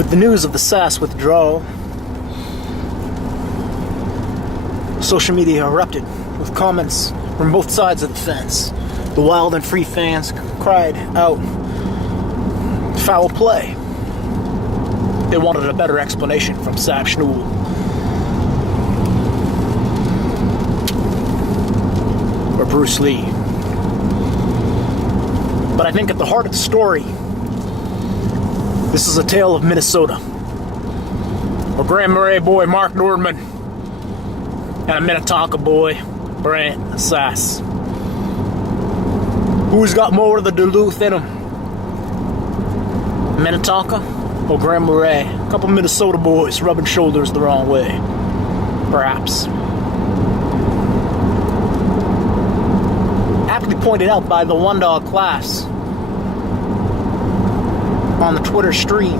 With the news of the sass withdrawal, social media erupted with comments from both sides of the fence. The wild and free fans cried out, "Foul play." They wanted a better explanation from Sam Schnuel. Or Bruce Lee. But I think at the heart of the story, this is a tale of Minnesota. A Grand Marais boy, Mark Nordman, and a Minnetonka boy, Brent Sass. Who's got more of the Duluth in him? Minnetonka or Grand Marais? A couple Minnesota boys rubbing shoulders the wrong way. Perhaps. Aptly pointed out by the One Dog class on the Twitter stream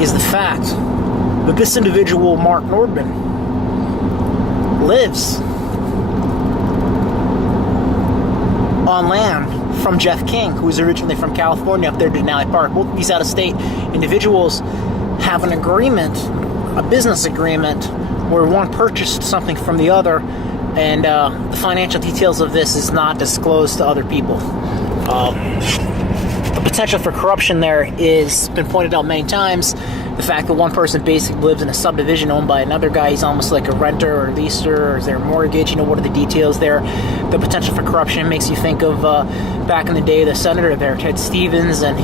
is the fact that this individual, Mark Nordman, lives on land from Jeff King, who is originally from California up there to Denali Park. Both of these out-of-state individuals have an agreement, a business agreement, where one purchased something from the other, and the financial details of this is not disclosed to other people. The potential for corruption there is been pointed out many times. The fact that one person basically lives in a subdivision owned by another guy, he's almost like a renter or leaser, or is there a mortgage? What are the details there? The potential for corruption makes you think of back in the day, the senator there, Ted Stevens, and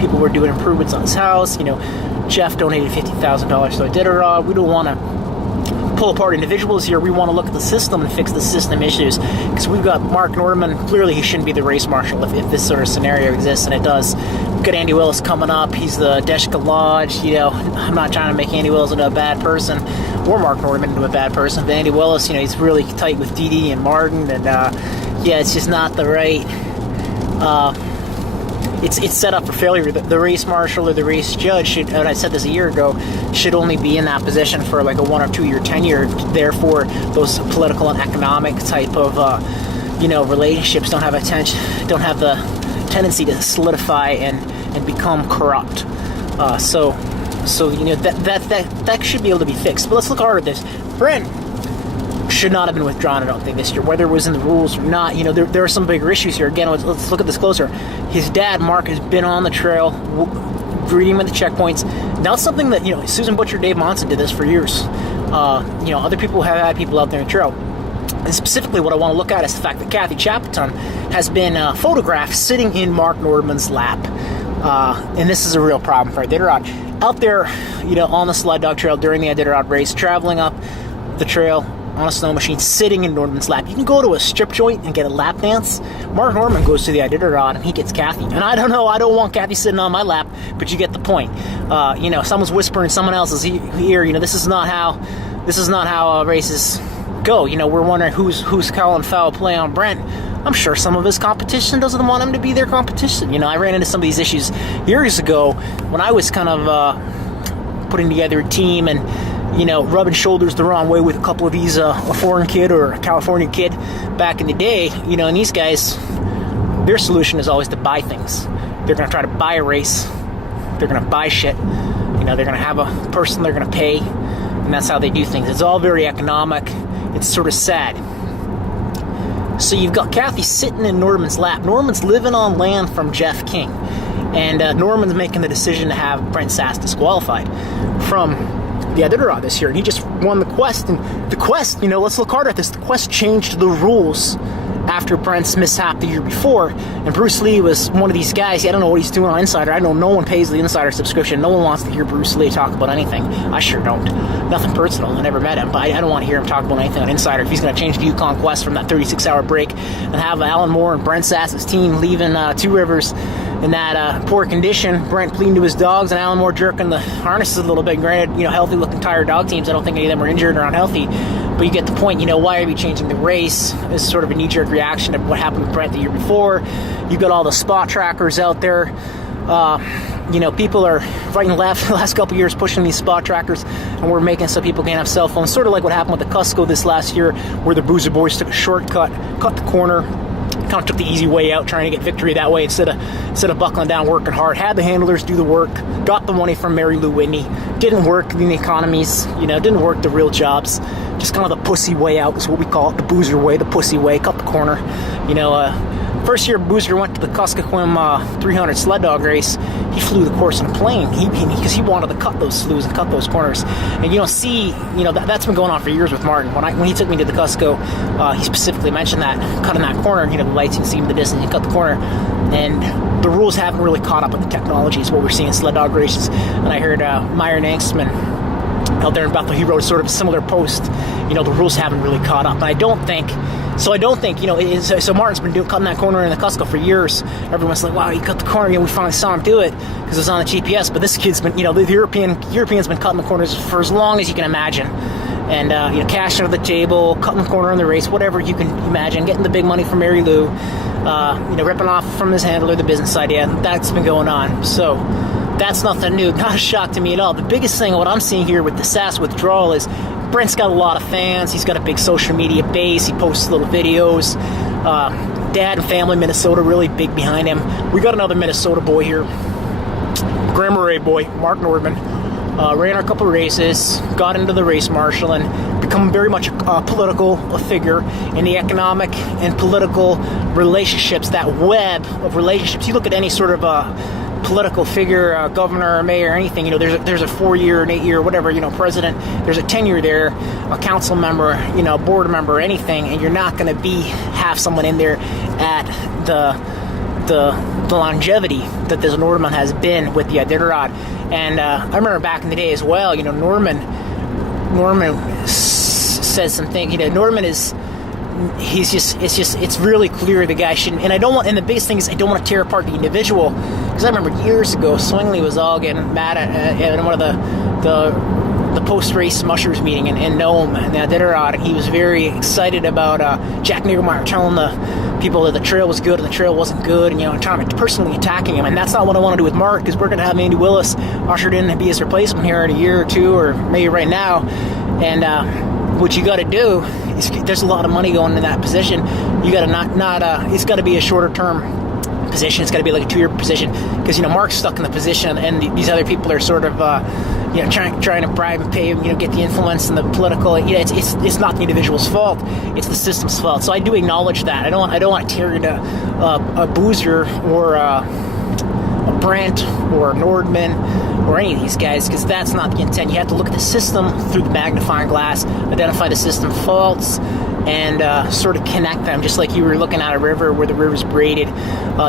people were doing improvements on his house. Jeff donated $50,000 to Iditarod. We don't want to pull apart individuals here. We want to look at the system and fix the system issues, because we've got Mark Nordman. Clearly he shouldn't be the race marshal if this sort of scenario exists, and it does. We've got Andy Willis coming up. He's the Deshka Lodge. I'm not trying to make Andy Willis into a bad person or Mark Nordman into a bad person, but Andy Willis, he's really tight with Dee Dee and Martin, and it's just not the right it's set up for failure. The race marshal or the race judge should, and I said this a year ago, should only be in that position for like a 1 or 2 year tenure. Therefore, those political and economic type of relationships don't have the tendency to solidify and become corrupt. So that should be able to be fixed. But let's look harder at this. Brent should not have been withdrawn, I don't think, this year, whether it was in the rules or not. There are some bigger issues here. Again, let's look at this closer. His dad, Mark, has been on the trail, greeting him at the checkpoints. Now it's something that, Susan Butcher, Dave Monson did this for years. Other people have had people out there in the trail. And specifically what I want to look at is the fact that Kathy Chapaton has been photographed sitting in Mark Nordman's lap. And this is a real problem for Iditarod. Out there, on the sled dog trail during the Iditarod race, traveling up the trail on a snow machine, sitting in Nordman's lap. You can go to a strip joint and get a lap dance. Mark Nordman goes to the Iditarod and he gets Kathy. And I don't want Kathy sitting on my lap, but you get the point. Someone's whispering in someone else's ear. This is not how races go. We're wondering who's calling foul play on Brent. I'm sure some of his competition doesn't want him to be their competition. I ran into some of these issues years ago when I was kind of putting together a team and rubbing shoulders the wrong way with a couple of these, a foreign kid or a California kid back in the day, and these guys, their solution is always to buy things. They're going to try to buy a race. They're going to buy shit. They're going to have a person they're going to pay, and that's how they do things. It's all very economic. It's sort of sad. So you've got Kathy sitting in Nordman's lap. Nordman's living on land from Jeff King, and Nordman's making the decision to have Brent Sass disqualified from the Iditarod this year, and he just won the Quest. And the Quest, let's look harder at this. The Quest changed the rules after Brent's mishap the year before, and Bruce Lee was one of these guys. I don't know what he's doing on Insider. I know no one pays the Insider subscription. No one wants to hear Bruce Lee talk about anything. I sure don't. Nothing personal. I never met him, but I don't want to hear him talk about anything on Insider. If he's going to change the Yukon Quest from that 36-hour break and have Alan Moore and Brent Sass's team leaving Two Rivers in that poor condition, Brent pleading to his dogs and Alan Moore jerking the harnesses a little bit. Granted, healthy-looking tired dog teams, I don't think any of them are injured or unhealthy, but you get the point. Why are we changing the race? It's sort of a knee-jerk reaction to what happened with Brent the year before. You've got all the spot trackers out there. People are right and left the last couple of years pushing these spot trackers, and we're making so people can't have cell phones. Sort of like what happened with the Cusco this last year, where the Boozer Boys took a shortcut, cut the corner, kind of took the easy way out, trying to get victory that way instead of buckling down, working hard. Had the handlers do the work, got the money from Mary Lou Whitney. Didn't work in the economies, didn't work the real jobs. Just kind of the pussy way out is what we call it, the boozer way, the pussy way, cut the corner. First year Boozer went to the Kuskokwim 300 sled dog race, he flew the course on a plane because he wanted to cut those sloughs and cut those corners. And that's been going on for years with Martin. When he took me to the Cusco, he specifically mentioned that, cutting that corner, the lights, you can see in the distance, you cut the corner. And the rules haven't really caught up with the technology, is what we're seeing in sled dog races. And I heard Myron Angstman out there in Bethel, he wrote sort of a similar post. The rules haven't really caught up. And I don't think, so Martin's been cutting that corner in the Cusco for years. Everyone's like, wow, he cut the corner. We finally saw him do it because it was on the GPS. But this kid's been, the European's been cutting the corners for as long as you can imagine. And, cash under the table, cutting the corner in the race, whatever you can imagine, getting the big money from Mary Lou, ripping off from his handler the business idea. That's been going on. So that's nothing new. Not a shock to me at all. The biggest thing, what I'm seeing here with the sass withdrawal is Brent's got a lot of fans. He's got a big social media base. He posts little videos. Dad and family, Minnesota, really big behind him. We got another Minnesota boy here. Grand Marais boy, Mark Nordman. Ran a couple of races, got into the race marshal, and become very much a political figure in the economic and political relationships, that web of relationships. You look at any sort of political figure, governor or mayor or anything, there's a 4-year, an 8-year, whatever, president, there's a tenure there, a council member, board member, anything, and you're not going to have someone in there at the longevity that this Nordman has been with the Iditarod. And I remember back in the day as well, Norman says some things, Norman is, it's really clear the guy shouldn't, and the biggest thing is I don't want to tear apart the individual, because I remember years ago Swingley was all getting mad at one of the post-race mushers meeting in Nome, and Iditarod, and he was very excited about Jack Niggermeyer telling the people that the trail was good and the trail wasn't good, and trying to personally attacking him. And that's not what I want to do with Mark, because we're going to have Andy Willis ushered in to be his replacement here in a year or two, or maybe right now. And what you got to do is, there's a lot of money going into that position. You got to it's got to be a shorter term position. It's got to be like a 2-year position, because Mark's stuck in the position, and these other people are sort of trying to bribe and pay him, get the influence and the political. It's not the individual's fault. It's the system's fault. So I do acknowledge that. I don't want to tear into a Boozer or a Brent or Nordman or any of these guys, because that's not the intent. You have to look at the system through the magnifying glass, identify the system faults, and sort of connect them, just like you were looking at a river where the river's braided.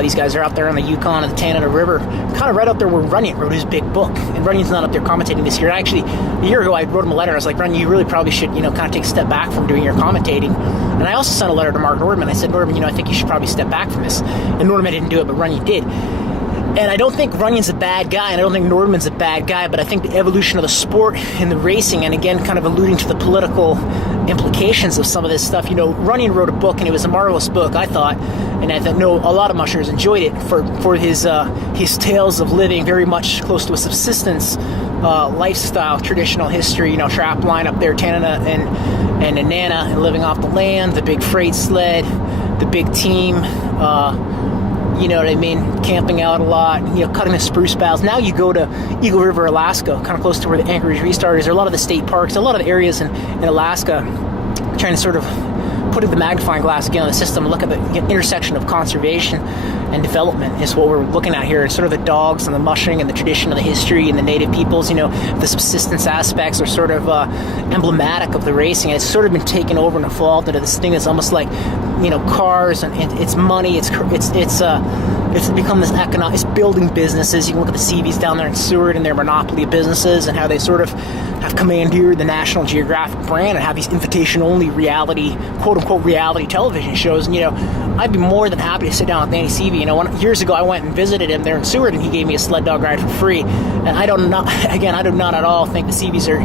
These guys are out there on the Yukon and the Tanana River, kind of right up there where Runyon wrote his big book. And Runyon's not up there commentating this year. Actually, a year ago I wrote him a letter. I was like, Runyon, you really probably should, kind of take a step back from doing your commentating. And I also sent a letter to Mark Nordman. I said, Nordman, I think you should probably step back from this. And Nordman didn't do it, but Runyon did. And I don't think Runyon's a bad guy, and I don't think Nordman's a bad guy, but I think the evolution of the sport and the racing, and again, kind of alluding to the political implications of some of this stuff. Runyon wrote a book, and it was a marvelous book, I thought, and I know a lot of mushers enjoyed it for his tales of living very much close to a subsistence lifestyle, traditional history, trap line up there, Tanana and Nana, and living off the land, the big freight sled, the big team, camping out a lot, cutting the spruce boughs. Now you go to Eagle River, Alaska, kind of close to where the Anchorage Restart is. There are a lot of the state parks, a lot of areas in Alaska, trying to sort of put the magnifying glass again on the system and look at the intersection of conservation and development is what we're looking at here. It's sort of the dogs and the mushing and the tradition of the history and the native peoples, the subsistence aspects are sort of emblematic of the racing. And it's sort of been taken over and evolved into this thing that's almost like, cars, and it's money, it's become this economic, it's building businesses. You can look at the CVs down there in Seward and their monopoly of businesses and how they sort of have commandeered the National Geographic brand and have these invitation-only reality, quote-unquote reality television shows. And, I'd be more than happy to sit down with Danny Seavey. Years ago I went and visited him there in Seward, and he gave me a sled dog ride for free. And I do not at all think the Seaveys are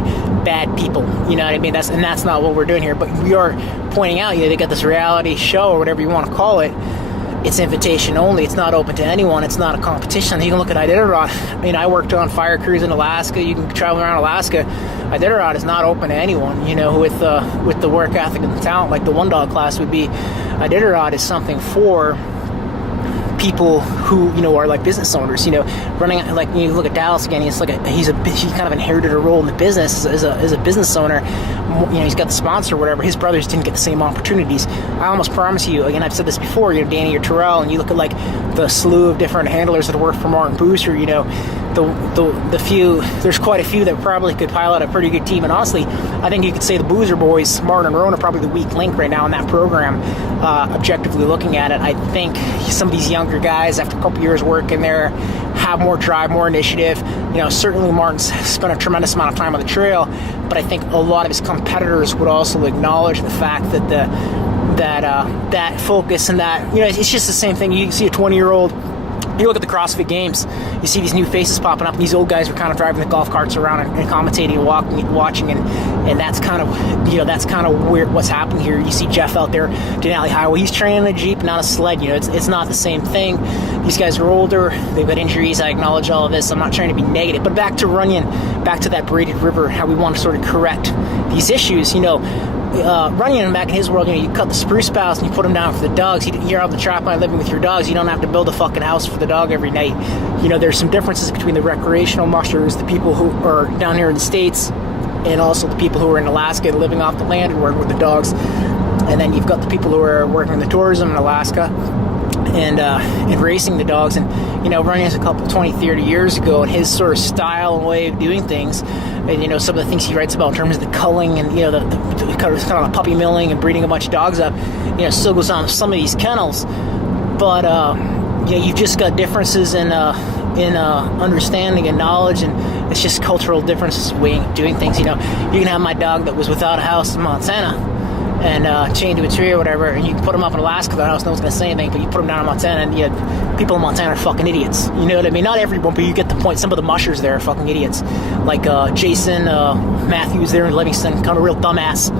bad people. You know what I mean? That's not what we're doing here. But we are pointing out, they got this reality show or whatever you want to call it. it's invitation only. It's not open to anyone. It's not a competition. You can look at Iditarod. I mean, I worked on fire crews in Alaska. You can travel around Alaska. Iditarod is not open to anyone, you know, with the work ethic and the talent like the one dog class would be. Iditarod is something for people who, you know, are like business owners, you know, running, like, you look at Dallas again, he kind of inherited a role in the business as a business owner. You know, he's got the sponsor or whatever. His brothers didn't get the same opportunities. I almost promise you, again, I've said this before, you know, Danny or Terrell, and you look at like the slew of different handlers that work for Martin Booster, you know, the few, there's quite a few that probably could pilot a pretty good team. And honestly, I think you could say the Boozer boys, Martin and Rowan, are probably the weak link right now in that program. Objectively looking at it, I think some of these younger guys, after a couple years working there, have more drive, more initiative. You know, certainly Martin's spent a tremendous amount of time on the trail, but I think a lot of his competitors would also acknowledge the fact that that focus and that, you know, it's just the same thing. You see a 20-year-old. You look at the CrossFit Games, you see these new faces popping up, and these old guys are kind of driving the golf carts around and commentating and watching, and that's kind of, you know, that's kind of weird what's happening here. You see Jeff out there, Denali Highway, he's training a Jeep, not a sled. You know, it's not the same thing. These guys are older, they've got injuries, I acknowledge all of this, I'm not trying to be negative, but back to Runyon, back to that braided river, how we want to sort of correct these issues, you know. Runyon, back in his world, you know, you cut the spruce boughs and you put them down for the dogs. You're out the trap line living with your dogs. You don't have to build a fucking house for the dog every night. You know, there's some differences between the recreational mushers, the people who are down here in the States, and also the people who are in Alaska living off the land and working with the dogs. And then you've got the people who are working in the tourism in Alaska and racing the dogs. And, you know, Runyon's a couple 20, 30 years ago, and his sort of style and way of doing things, and, you know, some of the things he writes about in terms of the culling and, you know, the kind of the puppy milling and breeding a bunch of dogs up, you know, still goes on with some of these kennels. But, you know, you've just got differences in understanding and knowledge, and it's just cultural differences of way of doing things. You know, you can have my dog that was without a house in Montana and chained to a tree or whatever, and you can put him up in Alaska without a house, no one's going to say anything, but you put him down in Montana, and, you know, people in Montana are fucking idiots. You know what I mean? Not everyone, but you get the point. Some of the mushers there are fucking idiots. Like Jason Matthews there in Livingston, kind of a real dumbass.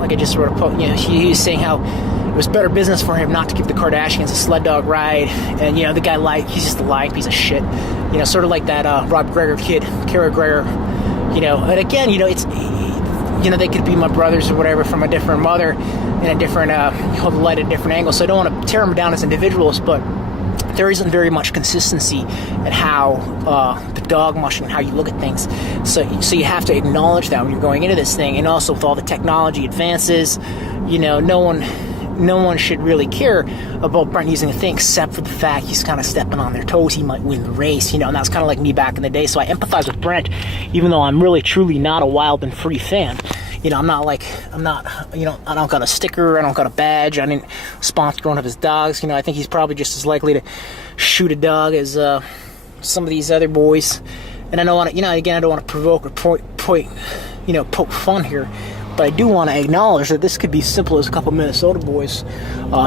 Like I just sort of, you know, he was saying how it was better business for him not to give the Kardashians a sled dog ride, and, you know, the guy he's just a lying piece of shit. You know, sort of like that Rob Greger kid, Kara Greger. You know, and again, you know, it's, you know, they could be my brothers or whatever from a different mother in a different, hold the light at a different angle. So I don't want to tear them down as individuals, but there isn't very much consistency in how the dog mushing and how you look at things. So you have to acknowledge that when you're going into this thing, and also with all the technology advances, you know, no one should really care about Brent using a thing except for the fact he's kind of stepping on their toes. He might win the race, you know, and that's kind of like me back in the day. So I empathize with Brent, even though I'm really truly not a wild and free fan. You know, you know, I don't got a sticker, I don't got a badge, I didn't sponsor one of his dogs. You know, I think he's probably just as likely to shoot a dog as some of these other boys. And I don't want to, you know, again, I don't want to provoke or poke fun here. But I do want to acknowledge that this could be simple as a couple Minnesota boys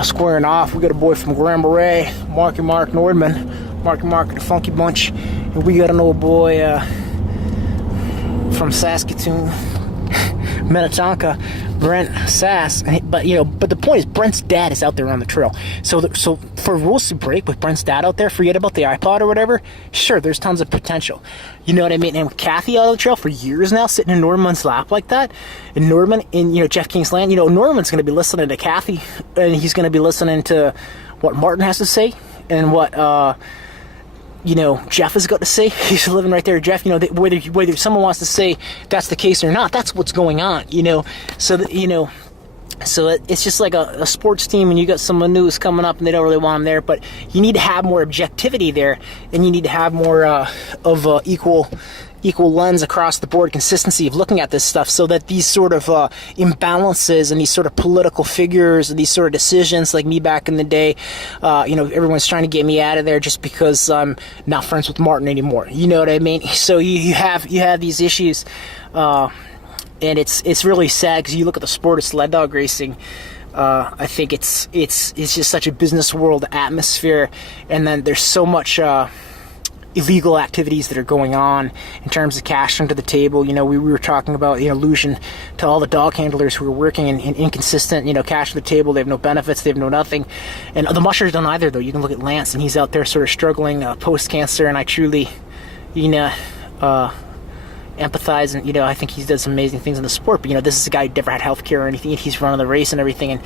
squaring off. We got a boy from Grand Marais, Marky Mark Nordman, Marky Mark and the Funky Bunch, and we got an old boy from Saskatoon, Minnetonka, Brent Sass. But the point is, Brent's dad is out there on the trail. So for rules to break with Brent's dad out there, forget about the iPod or whatever. Sure, there's tons of potential. You know what I mean? And with Kathy out on the trail for years now, sitting in Norman's lap like that, and Norman in, you know, Jeff King's land, you know, Norman's going to be listening to Kathy, and he's going to be listening to what Martin has to say, and what you know, Jeff has got to say. He's living right there, Jeff. You know, whether someone wants to say that's the case or not, that's what's going on. You know, so that, you know. So it's just like a sports team, and you got someone new who's coming up, and they don't really want them there. But you need to have more objectivity there, and you need to have more of equal lens across the board, consistency of looking at this stuff, so that these sort of imbalances and these sort of political figures and these sort of decisions, like me back in the day, you know, everyone's trying to get me out of there just because I'm not friends with Martin anymore. You know what I mean? So you have these issues. And it's really sad, because you look at the sport of sled dog racing. I think it's just such a business world atmosphere, and then there's so much illegal activities that are going on in terms of cash under the table. You know, we were talking about, you know, allusion to all the dog handlers who are working in inconsistent, you know, cash on the table. They have no benefits, they have no nothing. And the mushers don't either, though. You can look at Lance, and he's out there sort of struggling post-cancer, and I truly, you know, empathize, and, you know, I think he does some amazing things in the sport. But, you know, this is a guy who never had health care or anything. He's running the race and everything.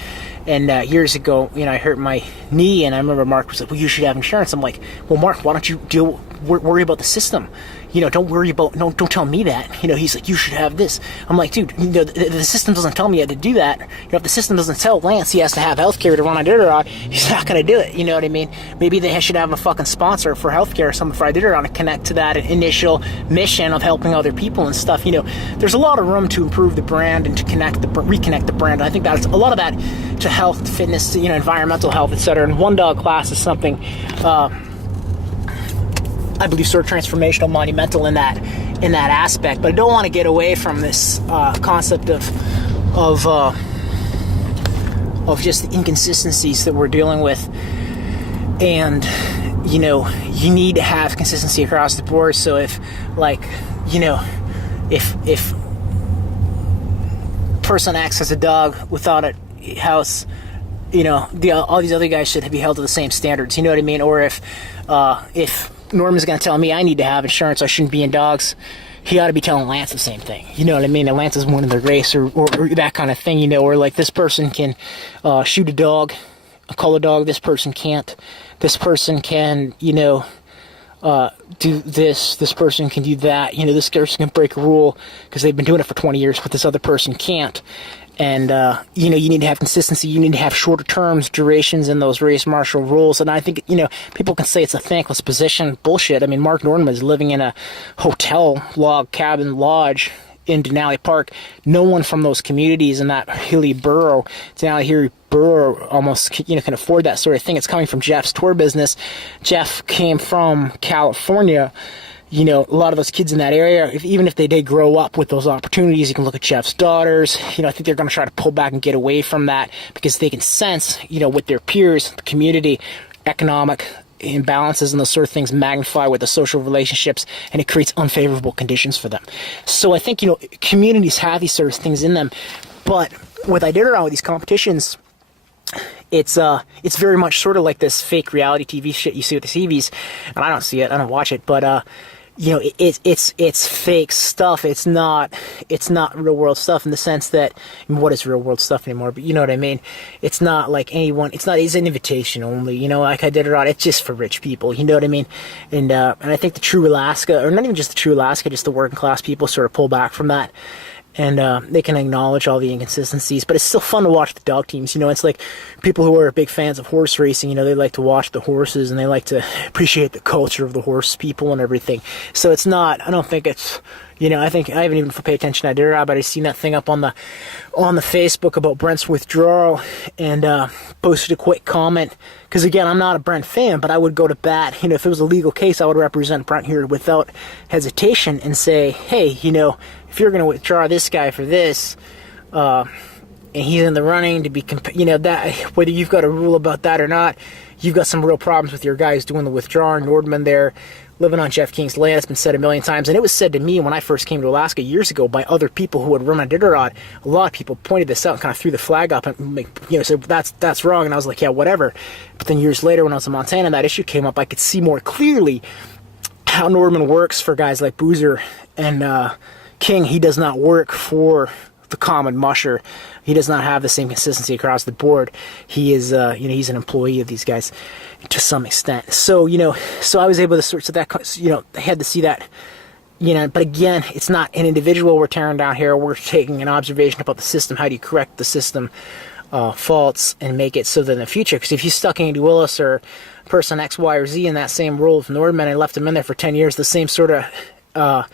And years ago, you know, I hurt my knee, and I remember Mark was like, well, you should have insurance. I'm like, well, Mark, why don't you worry about the system? You know, don't worry about, don't tell me that. You know, he's like, you should have this. I'm like, dude, you know, the system doesn't tell me how to do that. You know, if the system doesn't tell Lance he has to have healthcare to run Iditarod, he's not going to do it. You know what I mean? Maybe they should have a fucking sponsor for healthcare or something for Iditarod to connect to that initial mission of helping other people and stuff. You know, there's a lot of room to improve the brand and to reconnect the brand. I think that's a lot of that to health, fitness, you know, environmental health, etc. And one dog class is something I believe sort of transformational, monumental in that aspect. But I don't want to get away from this concept of just the inconsistencies that we're dealing with. And, you know, you need to have consistency across the board. So if, like, you know, if person X has a dog without a house, you know, all these other guys should be held to the same standards. You know what I mean? Or if Norman's going to tell me I need to have insurance, I shouldn't be in dogs, he ought to be telling Lance the same thing. You know what I mean? And Lance is winning the race or that kind of thing, you know, or like this person can shoot a dog, call a dog, this person can't. This person can, you know, do this person can do that. You know, this person can break a rule because they've been doing it for 20 years, but this other person can't. And, you know, you need to have consistency. You need to have shorter terms, durations in those race marshal rules. And I think, you know, people can say it's a thankless position. Bullshit. I mean, Mark Norman is living in a hotel log cabin lodge in Denali Park. No one from those communities in that hilly borough, Denali borough, almost, you know, can afford that sort of thing. It's coming from Jeff's tour business. Jeff came from California. You know, a lot of those kids in that area, even if they did grow up with those opportunities, you can look at Jeff's daughters. You know, I think they're going to try to pull back and get away from that because they can sense, you know, with their peers, the community, economic imbalances and those sort of things magnify with the social relationships, and it creates unfavorable conditions for them. So I think, you know, communities have these sort of things in them. But with Iditarod, with these competitions, it's very much sort of like this fake reality TV shit you see with the TVs, and I don't see it, I don't watch it, but you know, it's fake stuff. It's not real world stuff in the sense that, I mean, what is real world stuff anymore? But you know what I mean. It's not like anyone. It's an invitation only. You know, like Iditarod, it's just for rich people. You know what I mean? And I think the true Alaska, or not even just the true Alaska, just the working class people sort of pull back from that. And they can acknowledge all the inconsistencies, but it's still fun to watch the dog teams. You know, it's like people who are big fans of horse racing, you know, they like to watch the horses and they like to appreciate the culture of the horse people and everything. So it's not, I don't think it's, you know, I haven't even paid attention to Iditarod, but I seen that thing up on the Facebook about Brent's withdrawal and posted a quick comment. Because again, I'm not a Brent fan, but I would go to bat. You know, if it was a legal case, I would represent Brent here without hesitation and say, hey, you know, if you're going to withdraw this guy for this, and he's in the running to be, you know, that whether you've got a rule about that or not, you've got some real problems with your guys doing the withdrawing. Nordman there, living on Jeff King's land. It's been said a million times, and it was said to me when I first came to Alaska years ago by other people who had run Iditarod. A lot of people pointed this out and kind of threw the flag up and, you know, said that's wrong. And I was like, yeah, whatever. But then years later, when I was in Montana, and that issue came up, I could see more clearly how Nordman works for guys like Boozer and King. He does not work for the common musher. He does not have the same consistency across the board. He is, you know, he's an employee of these guys to some extent. So, you know, so I was able to sort of that, you know, I had to see that, you know, but again, it's not an individual we're tearing down here. We're taking an observation about the system. How do you correct the system faults and make it so that in the future, because if you stuck Andy Willis or person X, Y, or Z in that same role of Nordman and left him in there for 10 years, the same sort of,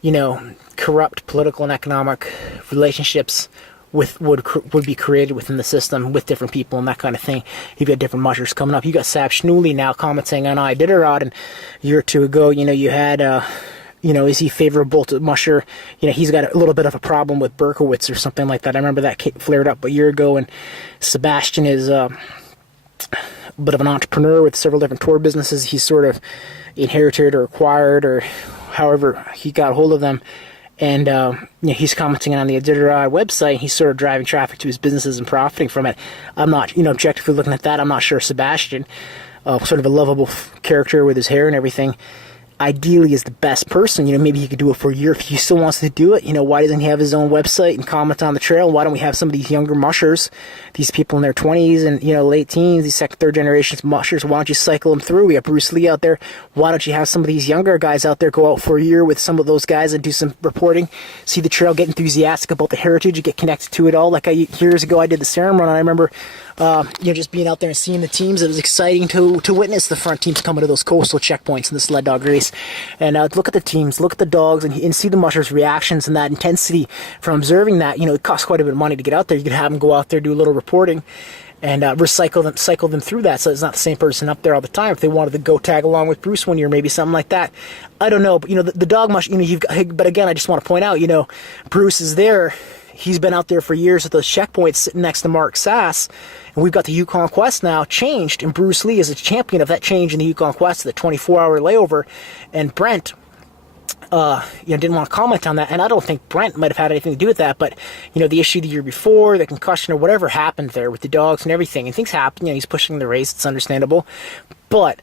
you know, corrupt political and economic relationships would be created within the system with different people and that kind of thing. You've got different mushers coming up. You got Sab Schnouli now commenting on Iditarod, and a year or two ago, you know, you had, you know, is he favorable to musher? You know, he's got a little bit of a problem with Berkowitz or something like that. I remember that flared up a year ago, and Sebastian is a bit of an entrepreneur with several different tour businesses he's sort of inherited or acquired, or however he got a hold of them. And he's commenting on the Iditarod website. He's sort of driving traffic to his businesses and profiting from it. I'm not, objectively looking at that, I'm not sure Sebastian, sort of a lovable character with his hair and everything, ideally is the best person. Maybe he could do it for a year if he still wants to do it. Why doesn't he have his own website and comment on the trail? Why don't we have some of these younger mushers, these people in their 20s and late teens, these second, third generations mushers? Why don't you cycle them through? We have Bruce Lee out there. Why don't you have some of these younger guys out there go out for a year with some of those guys and do some reporting, see the trail, get enthusiastic about the heritage, get connected to it all? Like years ago I did the Sarum run, and I remember just being out there and seeing the teams. It was exciting to witness the front teams coming to those coastal checkpoints in the sled dog race. And look at the teams, look at the dogs, and see the mushers' reactions and that intensity from observing that. It costs quite a bit of money to get out there. You could have them go out there, do a little reporting, and cycle them through that. So it's not the same person up there all the time. If they wanted to go tag along with Bruce one year, maybe something like that. I don't know, but the dog mush. But again, I just want to point out, Bruce is there. He's been out there for years at those checkpoints sitting next to Mark Sass. And we've got the Yukon Quest now changed, and Bruce Lee is a champion of that change in the Yukon Quest, the 24-hour layover. And Brent, didn't want to comment on that, and I don't think Brent might have had anything to do with that, but, the issue the year before, the concussion or whatever happened there with the dogs and everything, and things happen, he's pushing the race, it's understandable, but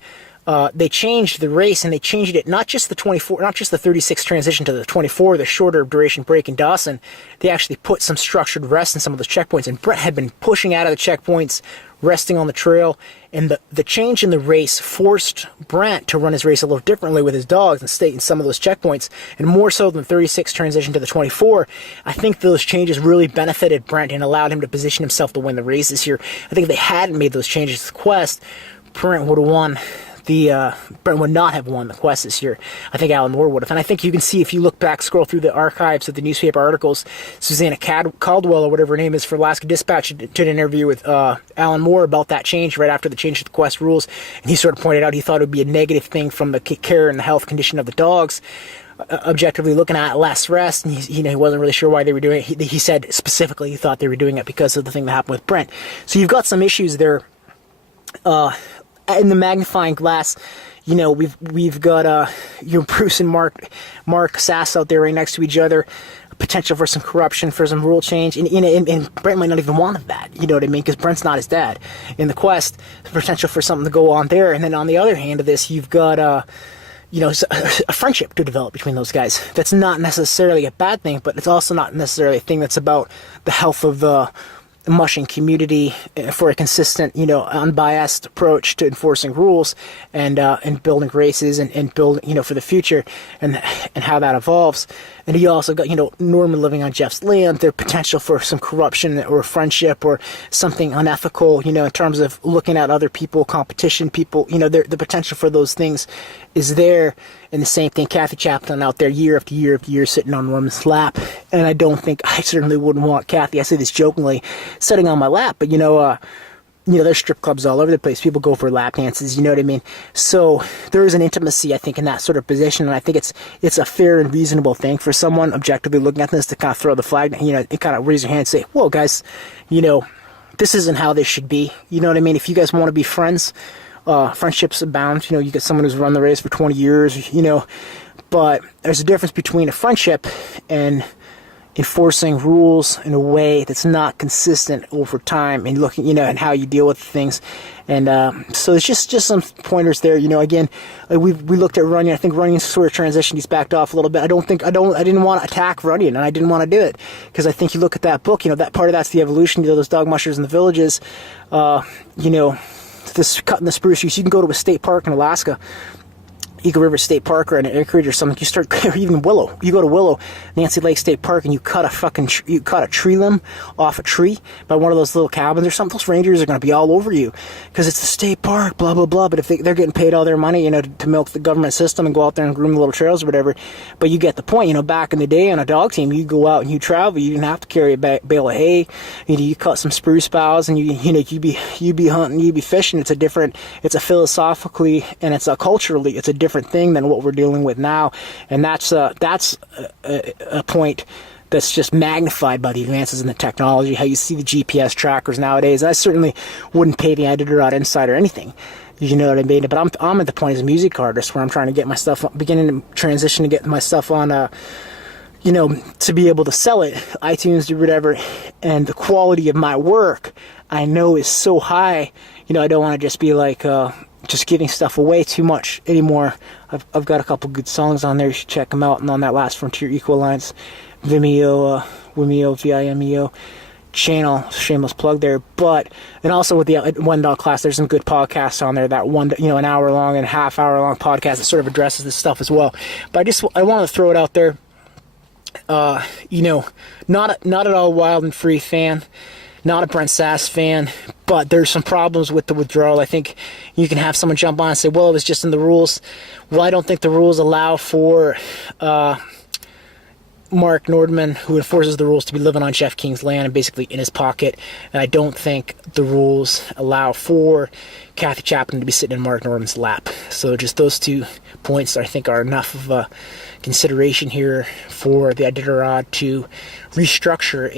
they changed the race, and they changed it, not just the 36 transition to the 24, the shorter duration break in Dawson. They actually put some structured rest in some of those checkpoints, and Brett had been pushing out of the checkpoints, resting on the trail, and the change in the race forced Brent to run his race a little differently with his dogs and stay in some of those checkpoints, and more so than the 36 transition to the 24. I think those changes really benefited Brent and allowed him to position himself to win the race this year. I think if they hadn't made those changes to the Quest, Brent would have won. Brent would not have won the Quest this year. I think Alan Moore would have. And I think you can see, if you look back, scroll through the archives of the newspaper articles, Susanna Caldwell, or whatever her name is, for Alaska Dispatch, did an interview with Alan Moore about that change right after the change to the Quest rules. And he sort of pointed out he thought it would be a negative thing from the care and the health condition of the dogs. Objectively looking at less rest, and he wasn't really sure why they were doing it. He said specifically he thought they were doing it because of the thing that happened with Brent. So you've got some issues there. In the magnifying glass, we've got Bruce and Mark Sass out there right next to each other. Potential for some corruption, for some rule change, and Brent might not even want that. You know what I mean? Because Brent's not his dad. In the Quest, potential for something to go on there, and then on the other hand of this, you've got a friendship to develop between those guys. That's not necessarily a bad thing, but it's also not necessarily a thing that's about the health of the mushing community for a consistent, unbiased approach to enforcing rules and building races and building, for the future and how that evolves. And you also got, Norman living on Jeff's land, their potential for some corruption or friendship or something unethical, in terms of looking at other people, competition, people, the potential for those things is there. And the same thing, Kathy Chaplin out there year after year after year sitting on Norman's lap. And I certainly wouldn't want Kathy, I say this jokingly, sitting on my lap, but there's strip clubs all over the place. People go for lap dances, you know what I mean? So there is an intimacy, I think, in that sort of position, and I think it's a fair and reasonable thing for someone objectively looking at this to kind of throw the flag, and kind of raise your hand and say, whoa, guys, this isn't how this should be. You know what I mean? If you guys want to be friends, friendships abound. You get someone who's run the race for 20 years, but there's a difference between a friendship and enforcing rules in a way that's not consistent over time and looking, and how you deal with things. And so it's just some pointers there. Again, we looked at Runyon. I think Runyon's sort of transitioned. He's backed off a little bit. I didn't want to attack Runyon, and I didn't want to do it because I think you look at that book, that part of that's the evolution, those dog mushers in the villages, this cutting the spruce. You can go to a state park in Alaska, Eagle River State Park or an Anchorage or something, or even Willow. You go to Willow, Nancy Lake State Park, and you cut a tree limb off a tree by one of those little cabins or something. Those rangers are going to be all over you because it's the state park, blah, blah, blah. But if they're getting paid all their money, to milk the government system and go out there and groom the little trails or whatever. But you get the point. Back in the day on a dog team, you go out and you travel. You didn't have to carry a bale of hay. You cut some spruce boughs and you be hunting, you be fishing. It's a philosophically and it's a culturally, it's a different thing than what we're dealing with now, and that's a point that's just magnified by the advances in the technology. How you see the GPS trackers nowadays. I certainly wouldn't pay the Iditarod Insider anything. You know what I mean? But I'm at the point as a music artist where I'm trying to get my stuff, beginning to transition to get my stuff on, to be able to sell it, iTunes, do whatever. And the quality of my work, I know, is so high. I don't want to just be like, just giving stuff away too much anymore. I've got a couple good songs on there. You should check them out. And on that Last Frontier Equalines Vimeo, Vimeo channel, shameless plug there. And also with the One Dog Class, there's some good podcasts on there. That one, an hour long and half hour long podcast that sort of addresses this stuff as well. But I want to throw it out there. Not at all Wild and Free fan, not a Brent Sass fan, but there's some problems with the withdrawal. I think you can have someone jump on and say, well, it was just in the rules. Well, I don't think the rules allow for Mark Nordman, who enforces the rules, to be living on Jeff King's land and basically in his pocket. And I don't think the rules allow for Kathy Chapman to be sitting in Mark Nordman's lap. So just those 2 points, I think, are enough of a consideration here for the Iditarod to restructure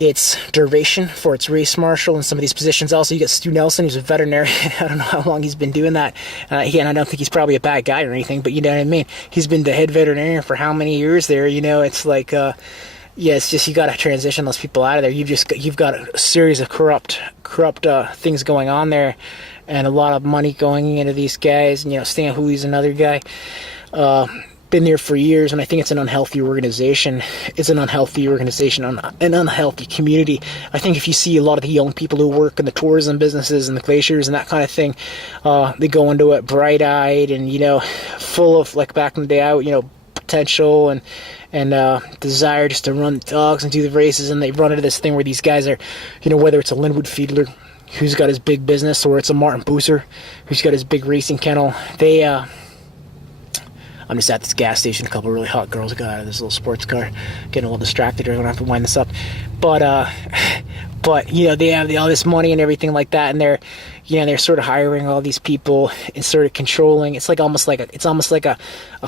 its duration for its race marshal and some of these positions. Also, you got Stu Nelson, who's a veterinarian. I don't know how long he's been doing that. And I don't think he's probably a bad guy or anything, but you know what I mean? He's been the head veterinarian for how many years there? It's like, it's just, you got to transition those people out of there. You've got a series of corrupt things going on there, and a lot of money going into these guys. And, Stan Hooley's another guy. Been there for years, and I think it's an unhealthy organization. It's an unhealthy organization, an unhealthy community. I think if you see a lot of the young people who work in the tourism businesses and the glaciers and that kind of thing, they go into it bright-eyed and, full of, like back in the day, potential and desire just to run dogs and do the races, and they run into this thing where these guys are, whether it's a Linwood Fiedler who's got his big business, or it's a Martin Boozer who's got his big racing kennel, I'm just at this gas station. A couple of really hot girls got out of this little sports car, getting a little distracted. I'm gonna have to wind this up, but they have all this money and everything like that, and they're sort of hiring all these people and sort of controlling. It's almost like a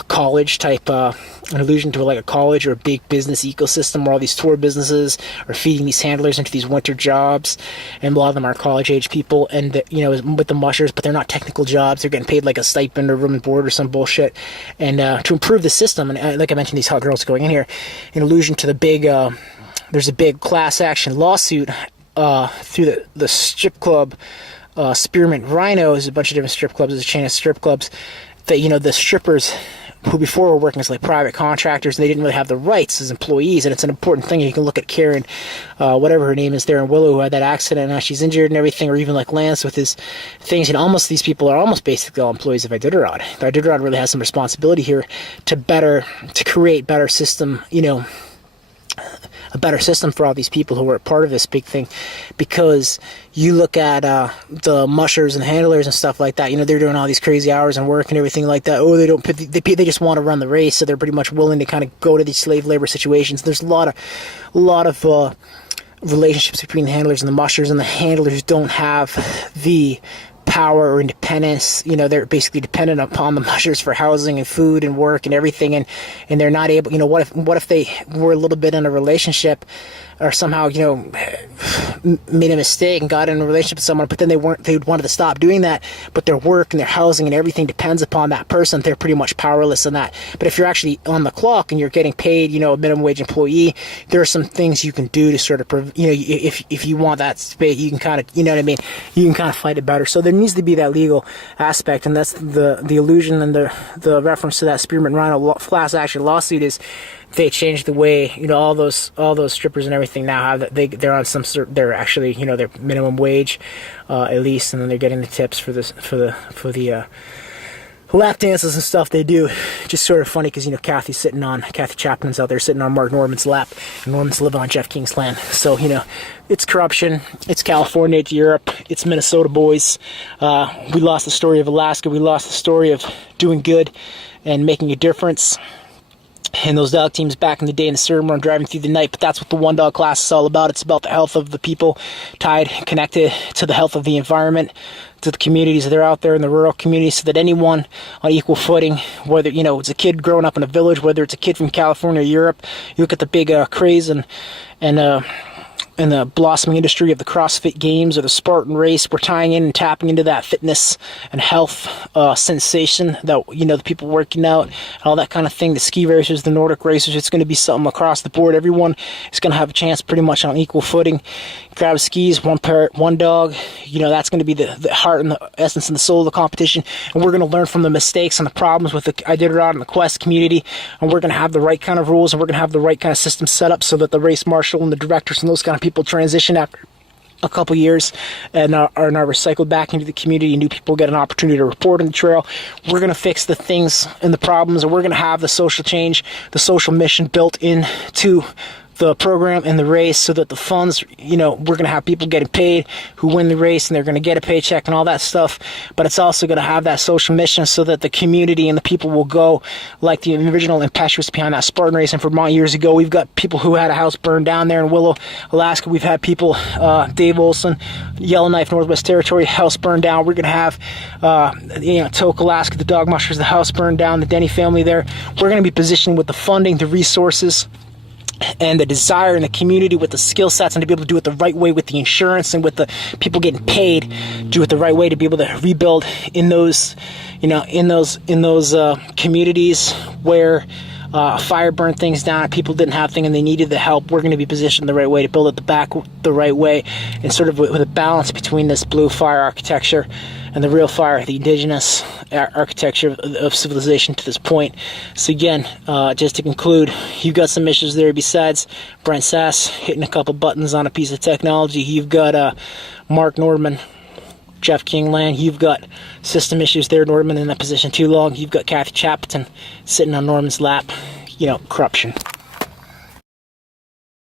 college type, an allusion to like a college or a big business ecosystem where all these tour businesses are feeding these handlers into these winter jobs, and a lot of them are college age people, and with the mushers, but they're not technical jobs. They're getting paid like a stipend or room and board or some bullshit, and to improve the system. And like I mentioned, these hot girls going in here, in allusion to the big. There's a big class action lawsuit through the strip club, Spearmint Rhino. There's a bunch of different strip clubs. There's a chain of strip clubs that, the strippers who before were working as like private contractors, and they didn't really have the rights as employees. And it's an important thing. You can look at Karen, whatever her name is there in Willow, who had that accident, and now she's injured and everything, or even like Lance with his things. Almost these people are almost basically all employees of Iditarod. The Iditarod really has some responsibility here to create better system, a better system for all these people who are part of this big thing, because you look at the mushers and handlers and stuff like that. They're doing all these crazy hours and work and everything like that. Oh, they just want to run the race, so they're pretty much willing to kind of go to these slave labor situations. There's a lot of relationships between the handlers and the mushers, and the handlers don't have the power or independence. They're basically dependent upon the mushers for housing and food and work and everything, and they're not able. What if they were a little bit in a relationship, or somehow made a mistake and got in a relationship with someone, but then they wanted to stop doing that, but their work and their housing and everything depends upon that person. They're pretty much powerless in that. But if you're actually on the clock and you're getting paid, a minimum wage employee, there are some things you can do to sort of, if you want that space, you can kind of, you can kind of fight it better. So there needs to be that legal aspect, and that's the illusion and the reference to that Spearmint Rhino class action lawsuit is they changed the way, all those strippers and everything now have that they're on some sort, they're actually, their minimum wage, at least, and then they're getting the tips for the lap dances and stuff they do. Just sort of funny because, Kathy Chapman's out there sitting on Mark Norman's lap, and Norman's living on Jeff King's land. So, it's corruption. It's California, it's Europe, it's Minnesota boys. We lost the story of Alaska. We lost the story of doing good and making a difference. and those dog teams back in the day in the server and driving through the night. But that's what the one dog class is all about. It's about the health of the people, tied, connected to the health of the environment, to the communities that are out there in the rural communities, so that anyone on equal footing, whether it's a kid growing up in a village, whether it's a kid from California or Europe, you look at the big craze and the blossoming industry of the CrossFit Games or the Spartan race, we're tying in and tapping into that fitness and health sensation that, the people working out and all that kind of thing, the ski racers, the Nordic racers. It's going to be something across the board. Everyone is going to have a chance pretty much on equal footing. Grab skis, one parrot, one dog. That's going to be the heart and the essence and the soul of the competition. And we're going to learn from the mistakes and the problems with the Iditarod and the Quest community. And we're going to have the right kind of rules, and we're going to have the right kind of system set up so that the race marshal and the directors and those kind of people transition after a couple years and are now recycled back into the community, and new people get an opportunity to report on the trail. We're going to fix the things and the problems, and we're going to have the social change, the social mission built into the program and the race, so that the funds, we're going to have people getting paid who win the race, and they're going to get a paycheck and all that stuff. But it's also going to have that social mission so that the community and the people will go, like the original impetuous behind that Spartan race in Vermont years ago. We've got people who had a house burned down there in Willow, Alaska. We've had people, Dave Olson, Yellowknife, Northwest Territory, house burned down. We're going to have, Tok, Alaska, the Dog Mushers, the house burned down, the Denny family there. We're going to be positioned with the funding, the resources, and the desire in the community, with the skill sets, and to be able to do it the right way with the insurance and with the people getting paid, do it the right way to be able to rebuild in those, communities where fire burned things down, people didn't have things and they needed the help. We're going to be positioned the right way to build it the right way, and sort of with a balance between this blue fire architecture and the real fire, the indigenous architecture of civilization to this point. So again, just to conclude, you've got some issues there besides Brent Sass hitting a couple buttons on a piece of technology. You've got Mark Nordman, Jeff Kingland. You've got system issues there, Nordman in that position too long. You've got Kathy Chapton sitting on Norman's lap. Corruption.